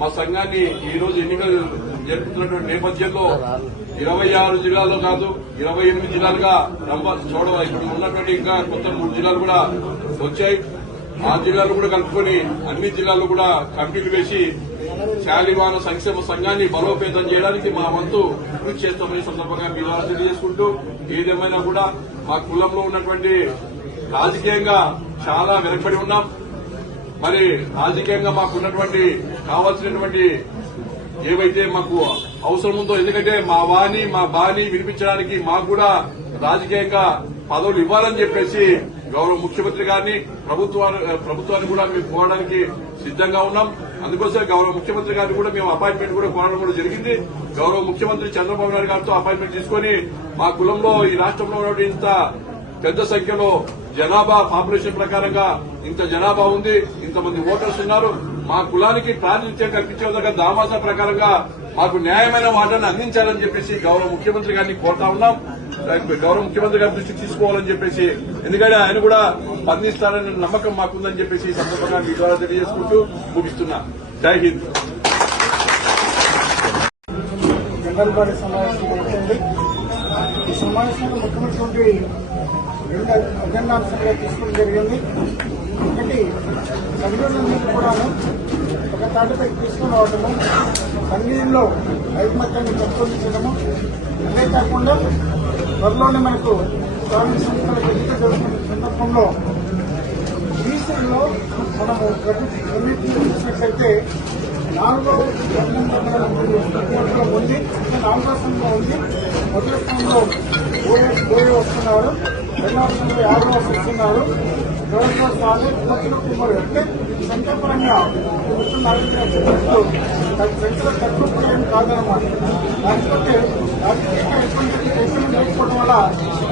మా సంఘాన్ని ఈ రోజు ఎన్నికలు జరుపుతున్నటువంటి నేపథ్యంలో ఇరవై ఆరు జిల్లాల్లో కాదు ఇరవై ఎనిమిది జిల్లాలుగా నంబర్ చూడ ఇప్పుడు ఉన్నటువంటి ఇంకా కొత్త మూడు జిల్లాలు కూడా వచ్చాయి. ఆ జిల్లాలు కూడా కలుపుకొని అన్ని జిల్లాలు కూడా కమిటీలు వేసి శాలివాన సంక్షేమ సంఘాన్ని బలోపేతం చేయడానికి మా వంతు కృషి చేస్తామని సందర్భంగా మీ ద్వారా తెలియజేసుకుంటూ ఏదేమైనా కూడా మా కులంలో ఉన్నటువంటి రాజకీయంగా చాలా వెనకబడి ఉన్నాం. మరి రాజకీయంగా మాకున్నటువంటి కావాల్సినటువంటి ఏవైతే మాకు అవసరం ఉందో ఎందుకంటే మా వాణి మా బాణి వినిపించడానికి మాకు కూడా రాజకీయంగా పదవులు ఇవ్వాలని చెప్పేసి గౌరవ ముఖ్యమంత్రి గారిని ప్రభుత్వాన్ని ప్రభుత్వాన్ని కూడా మేము కోరడానికి సిద్దంగా ఉన్నాం. అందుకోసం గౌరవ ముఖ్యమంత్రి గారిని కూడా మేము అపాయింట్మెంట్ కూడా కోరడం కూడా జరిగింది. గౌరవ ముఖ్యమంత్రి చంద్రబాబు నాయుడు గారితో అపాయింట్మెంట్ తీసుకుని మా కులంలో ఈ రాష్ట్రంలో ఉన్నటువంటి ఇంత పెద్ద సంఖ్యలో జనాభా పాపులేషన్ ప్రకారంగా ఇంత జనాభా ఉంది ఇంతమంది ఓటర్స్ ఉన్నారు. మా కులానికి ప్రాతినిధ్యం కల్పించే దామాసా ప్రకారంగా మాకు న్యాయమైన వాటాన్ని అందించాలని చెప్పేసి గౌరవ ముఖ్యమంత్రి గారిని కోరుతా ఉన్నాం. గౌరవ ముఖ్యమంత్రి గారి దృష్టికి తీసుకోవాలని చెప్పేసి ఎందుకంటే ఆయన కూడా స్పందిస్తారనే నమ్మకం మాకుందని చెప్పేసి ఈ సందర్భంగా మీ ద్వారా తెలియజేసుకుంటూ ముగిస్తున్నా. జై హింద్. జనరల్ బాడీ సమావేశం ఈ సమావేశంలో ముఖ్యమైనటువంటి రెండు అజెండాంశాలుగా తీసుకోవడం జరిగింది. ఒకటి సంఘటనలన్నీ కూడాను ఒక తాటిపై తీసుకుని రావడము సంఘీయంలో ఐకమత్యాన్ని పెంపొందించడము. అంతేకాకుండా త్వరలోనే మనకు స్థానిక సంస్థల ఎన్నిక జరుగుతున్న సందర్భంలో బీసీలో మనము రెండింటిని చూసినట్లయితే నాలుగో ఉంది నాలుగో స్థానంలో ఉంది మొదటి స్థానంలో ఓఎస్ వస్తున్నారు. రెండవ స్థానంలో ఇస్తున్నారు వస్తున్నారు రెండవ విమర్శలు కుమర్చులు కుమారు అంటే సంఖ్యాపరంగా సంఖ్యలో తక్కువ కూడా కాదనమాట లేకపోతే రాజకీయంగా ఎటువంటి దేశం లేకపోవడం వల్ల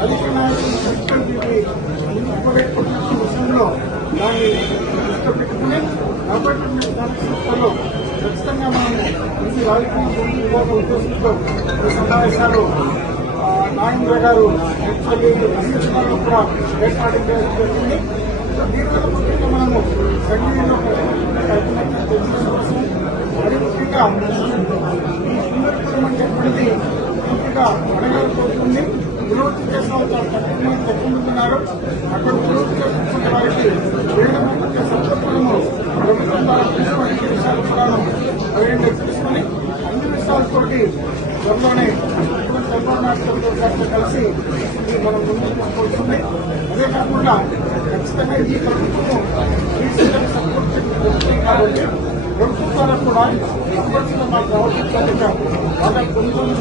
అధిక నాయకులు పొలిటికల్ దీన్ని ముందుకు పోలేకపోతున్న విషయంలో దాన్ని దృష్టిలో పెట్టుకుని కాబట్టి సంస్థలో ఖచ్చితంగా మనం ఇది రాజకీయ విభాగం ఉద్దేశంతో సమావేశాలు నాగేంద్ర గారు యాక్చువల్లీ కూడా ఏర్పాటు చేయడం జరిగింది. దీనివల్ల ముఖ్యంగా మనము సంఘీయంలో ఐకమత్యం మరి ముఖ్యంగా హిందుత్వం అనేటువంటిది పూర్తిగా అడగాల్సిపోతుంది విరోధి చేసిన తక్కువ మంది అక్కడ వారికి ప్రభుత్వం ద్వారా తీసుకొని విషయాలు కూడాను అన్ని విషయాలతోటి త్వరలోనే ముఖ్యమంత్రి చంద్రబాబు కలిసి మనం ముందుకు తీసుకొస్తుంది అదే కాకుండా ఖచ్చితంగా ఈ ప్రభుత్వం బీసీలకు సపోర్ట్ చేస్తుంది కాబట్టి కూడా మాకు కొనుగోలు